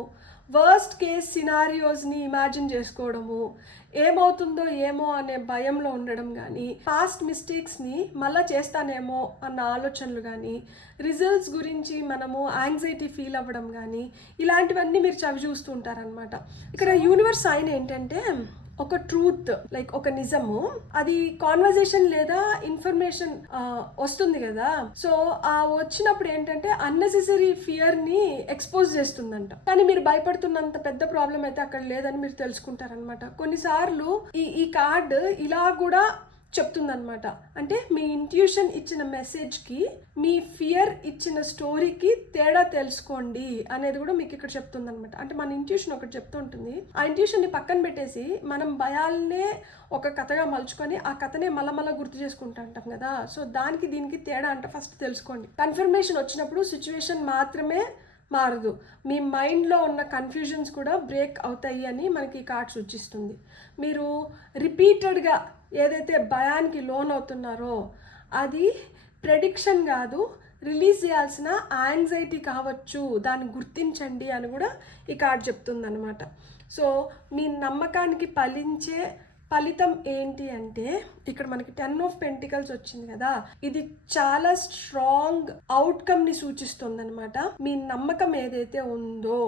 వర్స్ట్ కేస్ సినారియోస్ని ఇమాజిన్ చేసుకోవడము, ఏమవుతుందో ఏమో అనే భయంలో ఉండడం కానీ, పాస్ట్ మిస్టేక్స్ని మళ్ళీ చేస్తానేమో అన్న ఆలోచనలు కానీ, రిజల్ట్స్ గురించి మనము యాంగ్జైటీ ఫీల్ అవ్వడం కానీ, ఇలాంటివన్నీ మీరు చవి చూస్తూ ఉంటారనమాట. ఇక్కడ యూనివర్స్ సైన్ ఏంటంటే ఒక ట్రూత్ లైక్ ఒక నిజము అది కాన్వర్జేషన్ లేదా ఇన్ఫర్మేషన్ వస్తుంది కదా. సో ఆ వచ్చినప్పుడు ఏంటంటే అన్నెసెసరీ ఫియర్ ని ఎక్స్పోజ్ చేస్తుందంట. కానీ మీరు భయపడుతున్నంత పెద్ద ప్రాబ్లం అయితే అక్కడ లేదని మీరు తెలుసుకుంటారనమాట. కొన్నిసార్లు ఈ కార్డ్ ఇలా కూడా చెప్తుందనమాట. అంటే మీ ఇంట్యూషన్ ఇచ్చిన మెసేజ్కి మీ ఫియర్ ఇచ్చిన స్టోరీకి తేడా తెలుసుకోండి అనేది కూడా మీకు ఇక్కడ చెప్తుంది అనమాట. అంటే మన ఇంట్యూషన్ ఒకటి చెప్తూ ఉంటుంది, ఆ ఇంట్యూషన్ని పక్కన పెట్టేసి మనం భయాలనే ఒక కథగా మలుచుకొని ఆ కథనే మళ్ళా గుర్తు చేసుకుంటూ ఉంటాం కదా. సో దానికి దీనికి తేడా అంటే ఫస్ట్ తెలుసుకోండి. కన్ఫర్మేషన్ వచ్చినప్పుడు సిచ్యువేషన్ మాత్రమే మారదు, మీ మైండ్లో ఉన్న కన్ఫ్యూజన్స్ కూడా బ్రేక్ అవుతాయి అని మనకి ఈ కార్డ్ సూచిస్తుంది. మీరు రిపీటెడ్గా ఏదైతే భయానికి లోన్ అవుతున్నారో అది ప్రెడిక్షన్ కాదు, రిలీజ్ చేయాల్సిన యాంగ్జైటీ కావచ్చు, దాన్ని గుర్తించండి అని కూడా ఈ కార్డ్ చెప్తుందన్నమాట. సో మీ నమ్మకానికి ఫలితం ఏంటి అంటే ఇక్కడ మనకి 10 of Pentacles వచ్చింది కదా, ఇది చాలా స్ట్రాంగ్ అవుట్కమ్ ని సూచిస్తుంది అనమాట. మీ నమ్మకం ఏదైతే ఉందో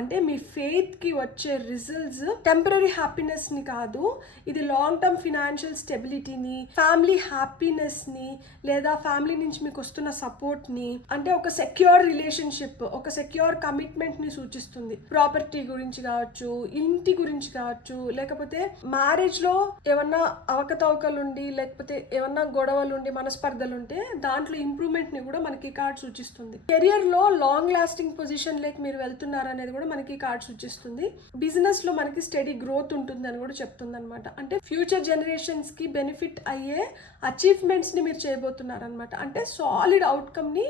అంటే మీ ఫెయిత్ కి వచ్చే రిజల్ట్స్ టెంపరరీ హ్యాపీనెస్ ని కాదు, ఇది లాంగ్ టర్మ్ ఫినాన్షియల్ స్టెబిలిటీని, ఫ్యామిలీ హ్యాపీనెస్ ని, లేదా ఫ్యామిలీ నుంచి మీకు వస్తున్న సపోర్ట్ ని, అంటే ఒక సెక్యూర్ రిలేషన్షిప్, ఒక సెక్యూర్ కమిట్మెంట్ ని సూచిస్తుంది. ప్రాపర్టీ గురించి కావచ్చు, ఇంటి గురించి కావచ్చు, లేకపోతే మ్యారేజ్ లో ఏమన్నా అవకతవకలుండి లేకపోతే ఏమన్నా గొడవలుండి మనస్పర్ధలుంటే దాంట్లో ఇంప్రూవ్మెంట్ ని కూడా మనకి కార్డ్ సూచిస్తుంది. కెరియర్ లో లాంగ్ లాస్టింగ్ పొజిషన్ లేక మీరు వెళ్తున్నారు అనేది కూడా మనకి కార్డ్ సూచిస్తుంది. బిజినెస్ లో మనకి స్టడీ గ్రోత్ ఉంటుంది అని కూడా చెప్తుంది అనమాట. అంటే ఫ్యూచర్ జనరేషన్స్ కి బెనిఫిట్ అయ్యే అచీవ్మెంట్స్ ని మీరు చేయబోతున్నారు అనమాట. అంటే సాలిడ్ అవుట్కమ్ ని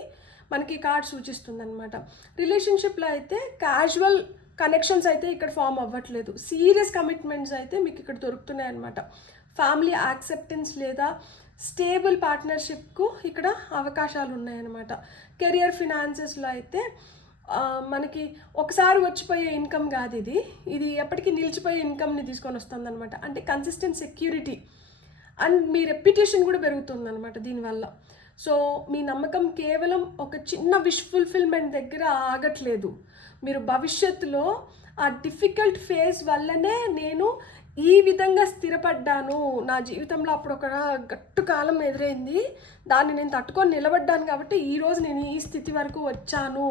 మనకి కార్డ్ సూచిస్తుంది అనమాట. రిలేషన్షిప్ లో అయితే క్యాజువల్ కనెక్షన్స్ అయితే ఇక్కడ ఫామ్ అవ్వట్లేదు, సీరియస్ కమిట్మెంట్స్ అయితే మీకు ఇక్కడ దొరుకుతున్నాయి అనమాట. ఫ్యామిలీ యాక్సెప్టెన్స్ లేదా స్టేబుల్ పార్ట్నర్షిప్కు ఇక్కడ అవకాశాలు ఉన్నాయన్నమాట. కెరియర్ ఫినాన్సెస్లో అయితే మనకి ఒకసారి వచ్చిపోయే ఇన్కమ్ కాదు, ఇది ఎప్పటికీ నిలిచిపోయే ఇన్కమ్ని తీసుకొని వస్తుంది అనమాట. అంటే consistent security and me reputation కూడా పెరుగుతుంది అనమాట దీనివల్ల. సో మీ నమ్మకం కేవలం ఒక చిన్న విష్ ఫుల్ఫిల్మెంట్ దగ్గర ఆగట్లేదు, మీరు భవిష్యత్తులో ఆ డిఫికల్ట్ ఫేజ్ వల్లనే నేను ఈ విధంగా స్థిరపడ్డాను, నా జీవితంలో అప్పుడు ఒక గట్టు కాలం ఎదురైంది, దాన్ని నేను తట్టుకొని నిలబడ్డాను కాబట్టి ఈరోజు నేను ఈ స్థితి వరకు వచ్చాను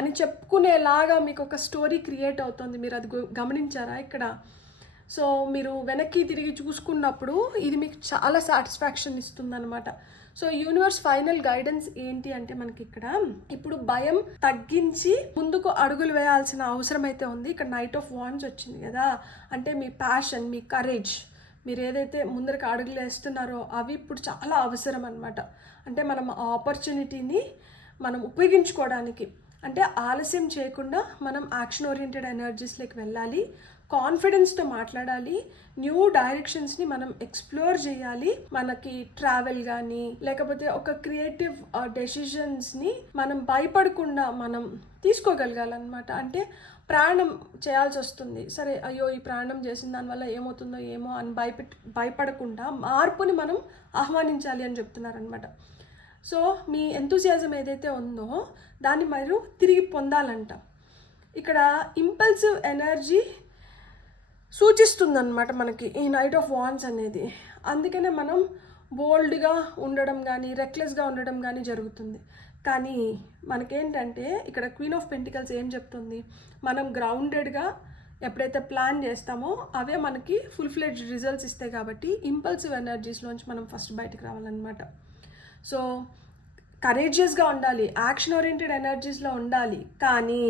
అని చెప్పుకునేలాగా మీకు ఒక స్టోరీ క్రియేట్ అవుతుంది. మీరు అది గమనించారా ఇక్కడ? సో మీరు వెనక్కి తిరిగి చూసుకున్నప్పుడు ఇది మీకు చాలా సాటిస్ఫాక్షన్ ఇస్తుంది అనమాట. సో యూనివర్స్ ఫైనల్ గైడెన్స్ ఏంటి అంటే మనకి ఇక్కడ ఇప్పుడు భయం తగ్గించి ముందుకు అడుగులు వేయాల్సిన అవసరం అయితే ఉంది. ఇక్కడ నైట్ ఆఫ్ వాండ్స్ వచ్చింది కదా, అంటే మీ ప్యాషన్, మీ కరేజ్, మీరు ఏదైతే ముందరికి అడుగులు వేస్తున్నారో అవి ఇప్పుడు చాలా అవసరం అనమాట. అంటే మనం ఆ ఆపర్చునిటీని మనం ఉపయోగించుకోవడానికి, అంటే ఆలస్యం చేయకుండా మనం యాక్షన్ ఓరియంటెడ్ ఎనర్జీస్లోకి వెళ్ళాలి, కాన్ఫిడెన్స్తో మాట్లాడాలి, న్యూ డైరెక్షన్స్ని మనం ఎక్స్ప్లోర్ చేయాలి. మనకి ట్రావెల్ కానీ లేకపోతే ఒక క్రియేటివ్ డెసిషన్స్ని మనం భయపడకుండా మనం తీసుకోగలగాలన్నమాట. అంటే ప్రయాణం చేయాల్సి వస్తుంది, సరే అయ్యో ఈ ప్రయాణం చేసిన దానివల్ల ఏమవుతుందో ఏమో అని భయపడకుండా మార్పుని మనం ఆహ్వానించాలి అని చెప్తున్నారనమాట. సో మీ ఎంతూసియాజం ఏదైతే ఉందో దాన్ని మీరు తిరిగి పొందాలంట. ఇక్కడ ఇంపల్సివ్ ఎనర్జీ సూచిస్తుందన్నమాట మనకి ఈ నైట్ ఆఫ్ వాండ్స్ అనేది. అందుకనే మనం బోల్డ్గా ఉండడం కానీ రెక్లెస్గా ఉండడం కానీ జరుగుతుంది. కానీ మనకేంటంటే ఇక్కడ క్వీన్ ఆఫ్ పెంటికల్స్ ఏం చెప్తుంది, మనం గ్రౌండెడ్గా ఎప్పుడైతే ప్లాన్ చేస్తామో అవే మనకి ఫుల్ ఫ్లెడ్జ్డ్ రిజల్ట్స్ ఇస్తాయి. కాబట్టి ఇంపల్సివ్ ఎనర్జీస్లోంచి మనం ఫస్ట్ బయటకు రావాలన్నమాట. సో కరేజియస్గా ఉండాలి, యాక్షన్ ఓరియంటెడ్ ఎనర్జీస్లో ఉండాలి, కానీ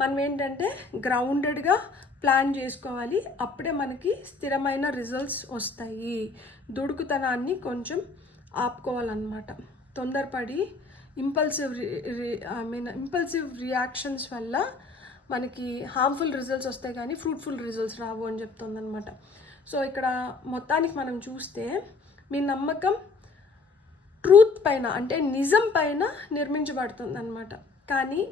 మనం ఏంటంటే గ్రౌండెడ్గా ప్లాన్ చేసుకోవాలి. అప్పుడే మనకి స్థిరమైన రిజల్ట్స్ వస్తాయి. దుడుకుతనాన్ని కొంచెం ఆపుకోవాలన్నమాట. తొందరపడి ఇంపల్సివ్ రియాక్షన్స్ వల్ల మనకి హార్మ్ఫుల్ రిజల్ట్స్ వస్తాయి కానీ ఫ్రూట్ఫుల్ రిజల్ట్స్ రావు అని చెప్తుంది అనమాట. సో ఇక్కడ మొత్తానికి మనం చూస్తే మీ నమ్మకం ట్రూత్ పైన, అంటే నిజం పైన నిర్మించబడుతుంది అనమాట. కానీ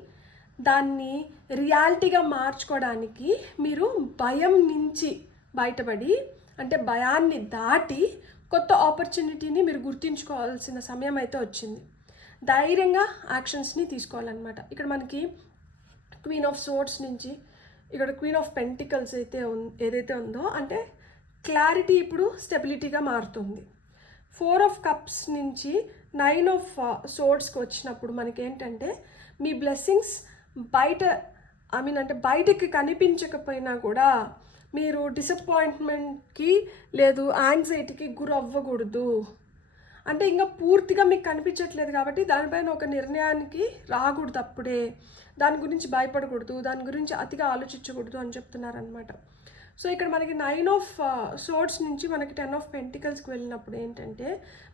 దాన్ని రియాలిటీగా మార్చుకోవడానికి మీరు భయం నుంచి బయటపడి, అంటే భయాన్ని దాటి కొత్త ఆపర్చునిటీని మీరు గుర్తించుకోవాల్సిన సమయం అయితే వచ్చింది. ధైర్యంగా యాక్షన్స్ని తీసుకోవాలన్నమాట. ఇక్కడ మనకి క్వీన్ ఆఫ్ సోర్డ్స్ నుంచి ఇక్కడ క్వీన్ ఆఫ్ పెంటికల్స్ అయితే ఏదైతే ఉందో, అంటే క్లారిటీ ఇప్పుడు స్టెబిలిటీగా మారుతుంది. 4 ఆఫ్ కప్స్ నుంచి 9 ఆఫ్ సోర్డ్స్కి వచ్చినప్పుడు మనకేంటంటే మీ బ్లెస్సింగ్స్ అంటే బయటకి కనిపించకపోయినా కూడా మీరు డిసప్పాయింట్మెంట్కి లేదు యాంగ్జైటీకి గురి అవ్వకూడదు. అంటే ఇంకా పూర్తిగా మీకు కనిపించట్లేదు కాబట్టి దానిపైన ఒక నిర్ణయానికి రాకూడదు. అప్పుడే దాని గురించి భయపడకూడదు, దాని గురించి అతిగా ఆలోచించకూడదు అని చెప్తున్నారనమాట. సో ఇక్కడ మనకి 9 ఆఫ్ సోర్డ్స్ నుంచి మనకి 10 ఆఫ్ పెంటికల్స్కి వెళ్ళినప్పుడు ఏంటంటే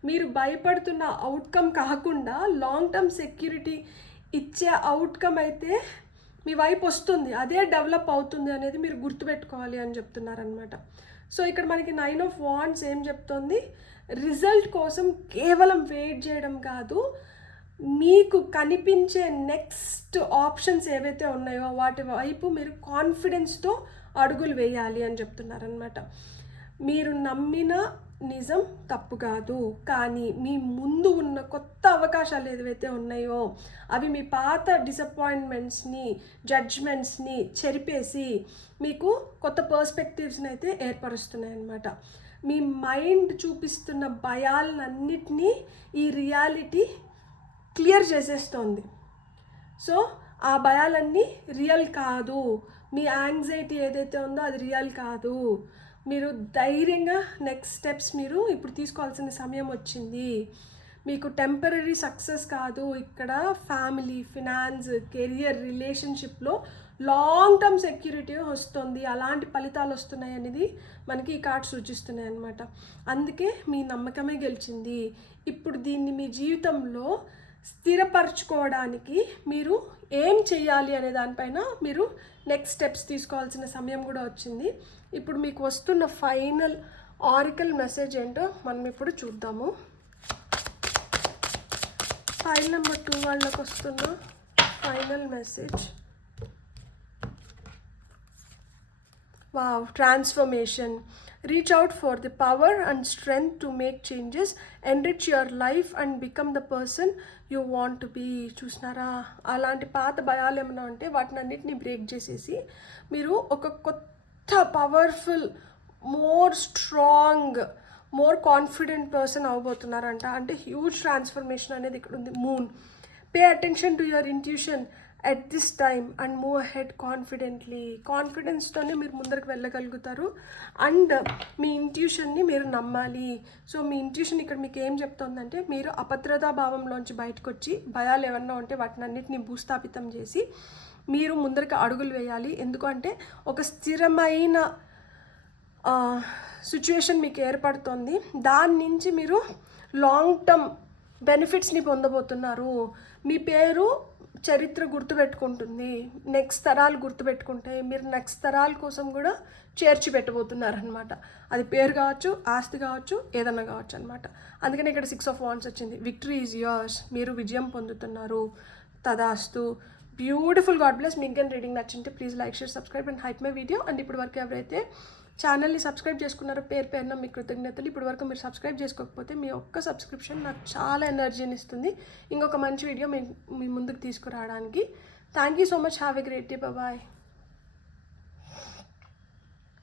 మీరు భయపడుతున్న అవుట్కమ్ కాకుండా లాంగ్ టర్మ్ సెక్యూరిటీ ఇచ్చే అవుట్కమ్ అయితే మీ వైపు వస్తుంది, అదే డెవలప్ అవుతుంది అనేది మీరు గుర్తుపెట్టుకోవాలి అని చెప్తున్నారనమాట. సో ఇక్కడ మనకి 9 ఆఫ్ వాండ్స్ ఏం చెప్తుంది, రిజల్ట్ కోసం కేవలం వెయిట్ చేయడం కాదు, మీకు కనిపించే నెక్స్ట్ ఆప్షన్స్ ఏవైతే ఉన్నాయో వాటి వైపు మీరు కాన్ఫిడెన్స్తో అడుగులు వేయాలి అని చెప్తున్నారనమాట. మీరు నమ్మిన నిజం తప్పు కాదు, కానీ మీ ముందు ఉన్న కొత్త అవకాశాలు ఏవైతే ఉన్నాయో అవి మీ పాత డిసప్పాయింట్మెంట్స్ని జడ్జ్మెంట్స్ని చెరిపేసి మీకు కొత్త పర్స్పెక్టివ్స్ని అయితే ఏర్పరుస్తున్నాయి అన్నమాట. మీ మైండ్ చూపిస్తున్న భయాలన్నిటినీ ఈ రియాలిటీ క్లియర్ చేసేస్తోంది. సో ఆ భయాలన్నీ రియల్ కాదు, మీ యాంగ్జైటీ ఏదైతే ఉందో అది రియల్ కాదు. మీరు ధైర్యంగా నెక్స్ట్ స్టెప్స్ మీరు ఇప్పుడు తీసుకోవాల్సిన సమయం వచ్చింది. మీకు టెంపరీ సక్సెస్ కాదు, ఇక్కడ ఫ్యామిలీ, ఫినాన్స్, కెరియర్, రిలేషన్షిప్లో లాంగ్ టర్మ్ సెక్యూరిటీ వస్తుంది, అలాంటి ఫలితాలు వస్తున్నాయి అనేది మనకి ఈ కార్డ్స్ సూచిస్తున్నాయి అన్నమాట. అందుకే మీ నమ్మకమే గెలిచింది. ఇప్పుడు దీన్ని మీ జీవితంలో స్థిరపరచుకోవడానికి మీరు ఏం చేయాలి అనే దానిపైన మీరు నెక్స్ట్ స్టెప్స్ తీసుకోవాల్సిన సమయం కూడా వచ్చింది. ఇప్పుడు మీకు వస్తున్న ఫైనల్ ఆరికల్ మెసేజ్ ఏంటో మనం ఇప్పుడు చూద్దాము. ఫైల్ నెంబర్ 2 వాళ్ళకి వస్తున్న final message. Wow, transformation. Reach out for the power and strength to make changes, enrich your life and become the person you want to be. చూసినారా, అలాంటి పాత భయాలు ఏమైనా ఉంటే వాటిని అన్నిటిని బ్రేక్ చేసేసి మీరు ఒక కొత్త powerful, more strong, more confident person అవ్వబోతున్నారంట. అంటే హ్యూజ్ ట్రాన్స్ఫర్మేషన్ అనేది ఇక్కడ ఉంది. Moon, pay attention to your intuition at this time and move ahead confidently. కాన్ఫిడెన్స్తోనే మీరు ముందరికి వెళ్ళగలుగుతారు అండ్ మీ ఇంట్యూషన్ని మీరు నమ్మాలి. సో మీ ఇంట్యూషన్ ఇక్కడ మీకు ఏం చెప్తుందంటే మీరు అభద్రతా భావంలోంచి బయటకు వచ్చి భయాలు ఏమన్నా ఉంటే వాటిని అన్నిటిని భూస్థాపితం చేసి మీరు ముందరికి అడుగులు వేయాలి. ఎందుకంటే ఒక స్థిరమైన సిచ్యువేషన్ మీకు ఏర్పడుతుంది, దాని నుంచి మీరు లాంగ్ టర్మ్ బెనిఫిట్స్ని పొందబోతున్నారు. మీ పేరు చరిత్ర గుర్తుపెట్టుకుంటుంది, నెక్స్ట్ తరాలు గుర్తుపెట్టుకుంటాయి, మీరు నెక్స్ట్ తరాల కోసం కూడా చేర్చి పెట్టబోతున్నారనమాట. అది పేరు కావచ్చు, ఆస్తి కావచ్చు, ఏదన్నా కావచ్చు అనమాట. అందుకని ఇక్కడ 6 ఆఫ్ వాండ్స్ వచ్చింది. విక్టరీ ఈజ్ యోర్స్, మీరు విజయం పొందుతున్నారు. తదాస్తు. బ్యూటిఫుల్. God bless. మీకు కానీ రీడింగ్ నచ్చింటే please like, share, subscribe and hype my video. And ఇప్పటి వరకు ఎవరైతే ఛానల్ని సబ్స్క్రైబ్ చేసుకున్నారో పేరున మీ కృతజ్ఞతలు. ఇప్పటి వరకు మీరు సబ్స్క్రైబ్ చేసుకోకపోతే మీ ఒక్క సబ్స్క్రిప్షన్ నాకు చాలా ఎనర్జీని ఇస్తుంది ఇంకొక మంచి వీడియో మీ ముందుకు తీసుకురావడానికి. Thank you so much. Have a great day. Bye.